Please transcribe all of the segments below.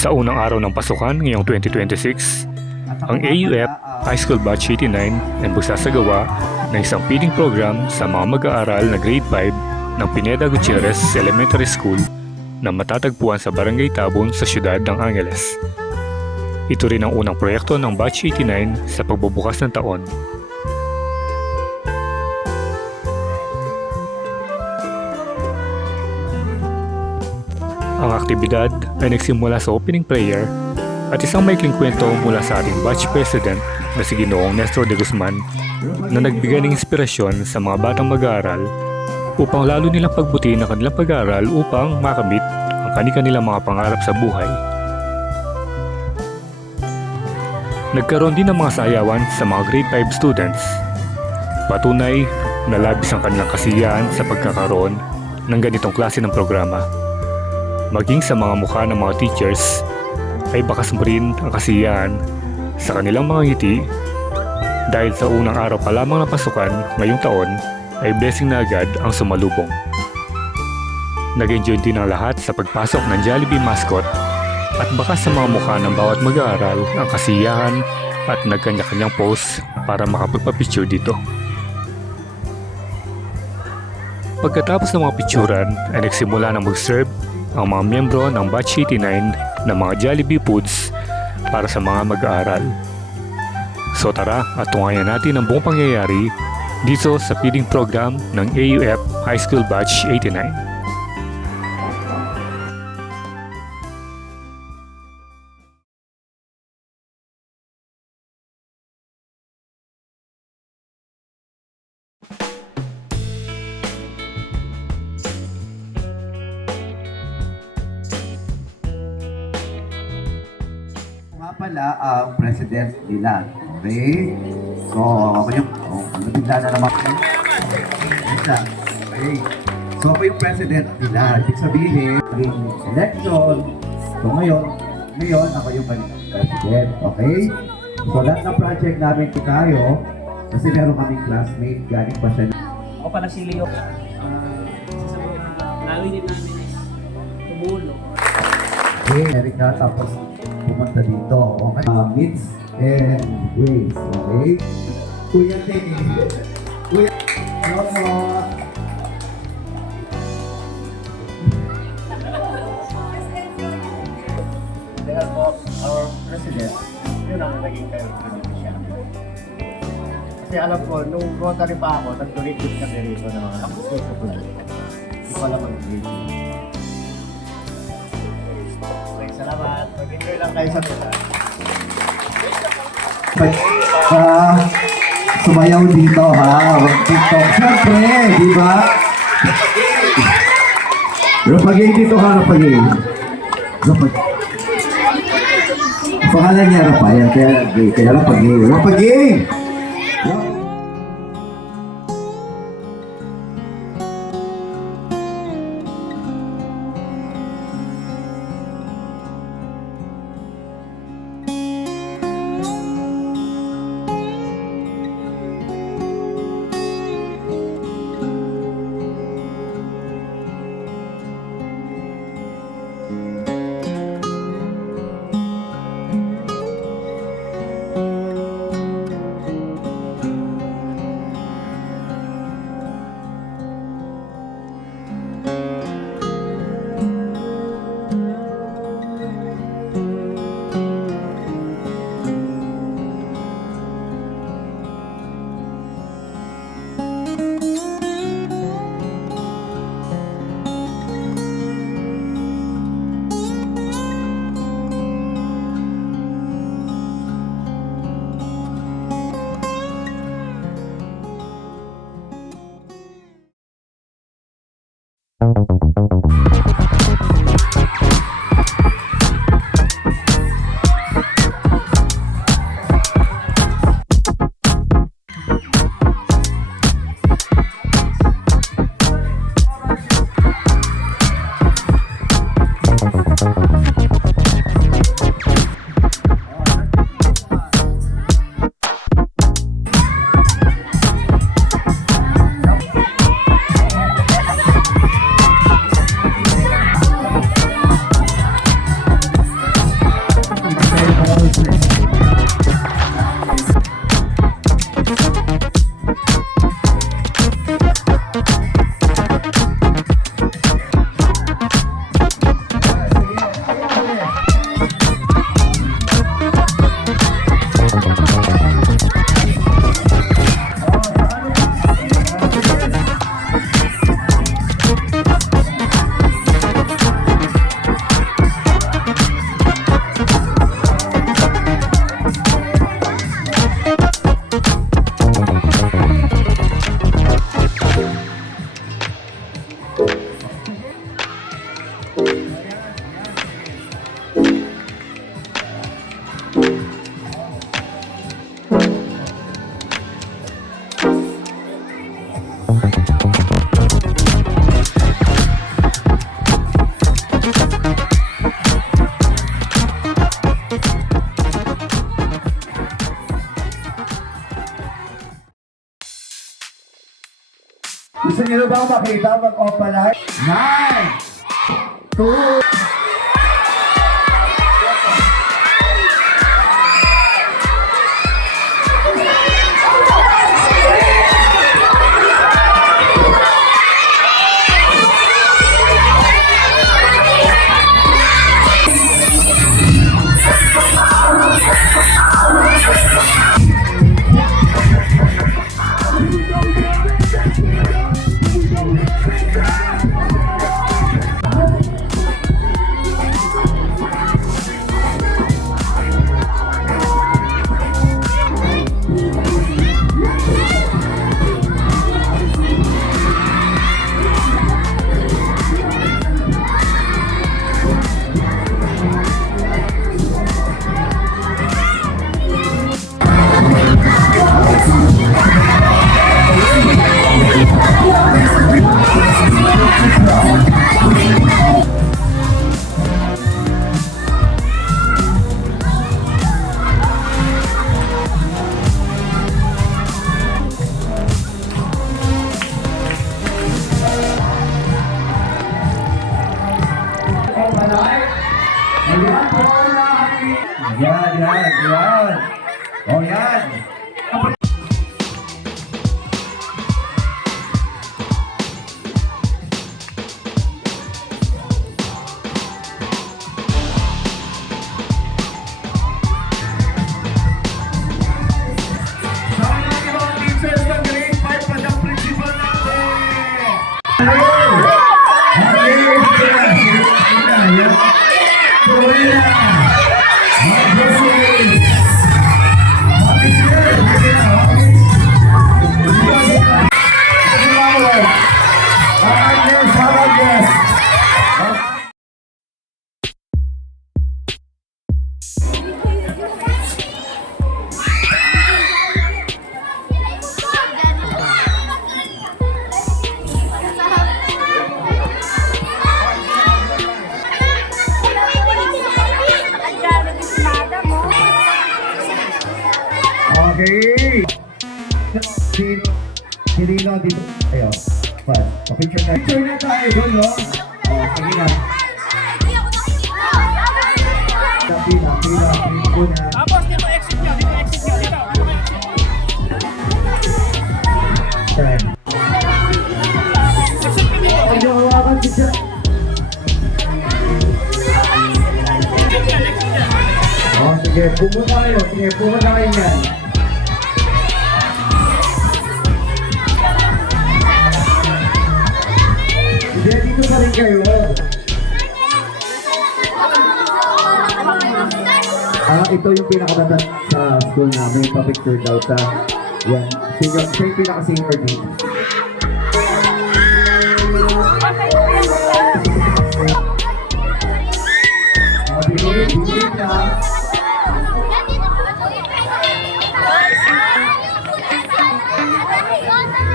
Sa unang araw ng pasukan ngayong 2026, ang AUF High School Batch 89 ay magsasagawa ng isang feeding program sa mga mag-aaral na grade 5 ng Pineda Gutierrez Elementary School na matatagpuan sa Barangay Tabon sa siyudad ng Angeles. Ito rin ang unang proyekto ng Batch 89 sa pagbubukas ng taon. Ang aktibidad ay nagsimula sa opening prayer at isang maikling kwento mula sa ating batch president na si Ginoong Nestor de Guzman na nagbigay ng inspirasyon sa mga batang mag-aaral upang lalo nilang pagbutiin ang kanilang pag-aaral upang makamit ang kanilang mga pangarap sa buhay. Nagkaroon din ng mga sayawan sa mga grade 5 students. Patunay na labis ang kanilang kasiyahan sa pagkakaroon ng ganitong klase ng programa. Maging sa mga mukha ng mga teachers ay bakas mo rin ang kasiyahan sa kanilang mga ngiti dahil sa unang araw pa lamang ng pasukan ngayong taon ay blessing na agad ang sumalubong. Nag-enjoy din ang lahat sa pagpasok ng Jollibee mascot at bakas sa mga mukha ng bawat mag-aaral ang kasiyahan at nagkanya-kanyang pose para makapagpapicture dito. Pagkatapos ng mga picturan ay nagsimula na mag-serve ang mga miyembro ng Batch 89 ng mga Jollibee foods para sa mga mag-aaral. So tara at tungayan natin ang buong pangyayari dito sa feeding program ng AUF High School Batch 89. Pala ang president nila. Okay? So, ako yung nabigla na naman. Okay. So, ako yung president nila. Ibig sabihin, yung election. So, ngayon ako yung president. Okay? So, lahat ng project namin ito tayo, kasi meron kaming classmate, galing pa siya. Ako pala si Leo. Sa mga lawin namin is tumulong. Okay, Erika, tapos pumunta dito. Okay. Meets and Grace. Okay? Kuya Tini. Kuya. Hello po. Dahil po, our president, yun ang naging beneficiary. Kasi alam ko, nung rotary pa ako, nag-donate na dito ng mga association ko. Hindi ko alam mag-donate. Salamat. Mag-enjoy lang kayo sa pita. Sumayaw dito ha. TikTok. Siyempre, di ba? Rapagay dito ha, Rapagay. Pangalan niya Rapagay. Kaya Rapagay. Rapagay! daw makita, mag-off pala. 9, 2, Yan. Oh, yan. Sama ng ibang teachers ng grade 5 pa siyang principal natin. Okay. Si Rino dito. Ayun. Pa-picture na. Picture na tayo doon, no? Sige na. Pila na. Tapos dito exit nyo, dito. Time. Ang hawakan siya. Sige, pumunta kayo. Sige, pumunta kayo yan. Sige, dito pa rin kayo. Ito yung pinakabata sa school namin. Pa-picture daw sa yan. Siya yung pinaka-senior dito. Bilis na.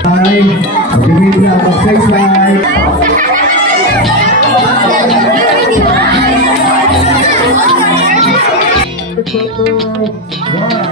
Hi, bilis na. Say bye. One.